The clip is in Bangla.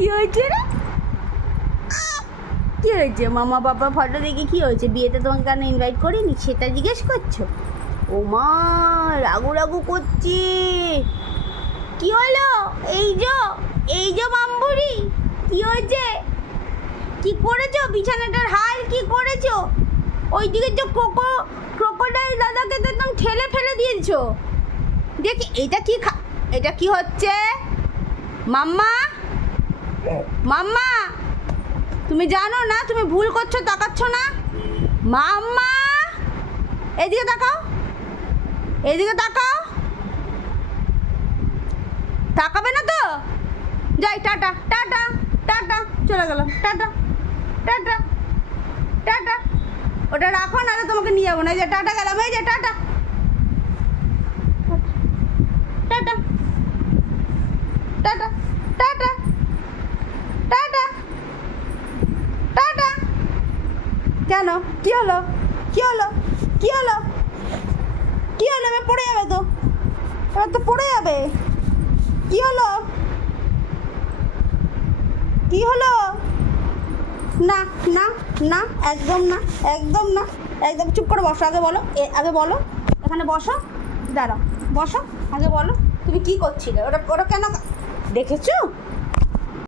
কি হয়েছে রে? কি হয়েছে? মামা বাবা ফটো দেখে কি হয়েছে? বিয়েতে তোমাকে কেন ইনভাইট করিনি সেটা জিজ্ঞেস করছো? ও মা, রাগু রাগু করছি। কি হলো? এই যে মাম্বুরি, কি হয়েছে? কি করেছো? বিছানাটার হাল কি করেছো? ওইদিকে তো ক্রোকোডাইল দাদাকে তো একদম ঠেলে ফেলে দিয়েছো। দেখি এটা কি হচ্ছে? মাম্মা, মাম্মা, তুমি জানো না তুমি ভুল করছো, তাকাচ্ছ না? মাম্মা, এদিকে তাকাও, এদিকে তাকাও। তাকাবে না তো? যাই, টাটা টাটা টাটা, চলে গেলাম, টাটা টাটা টাটা। ওটা রাখো, নাহলে তোমাকে নিয়ে যাবো না। এই যে টাটা গেলাম, এই যে tata tata tata tata tata tata. কেন? কি হলো? কি হলো? কি হলো? কি হলো? এবার পড়ে যাবে তো, এবার তো পড়ে যাবে। কি হলো? কি হলো? না না না, একদম না, একদম না, একদম। চুপ করে বসো, আগে বলো, আগে বলো, এখানে বসো, দাঁড়াও, বসো, আগে বলো তুমি কি করছিলে? ওটা ওটা কেন দেখেছো?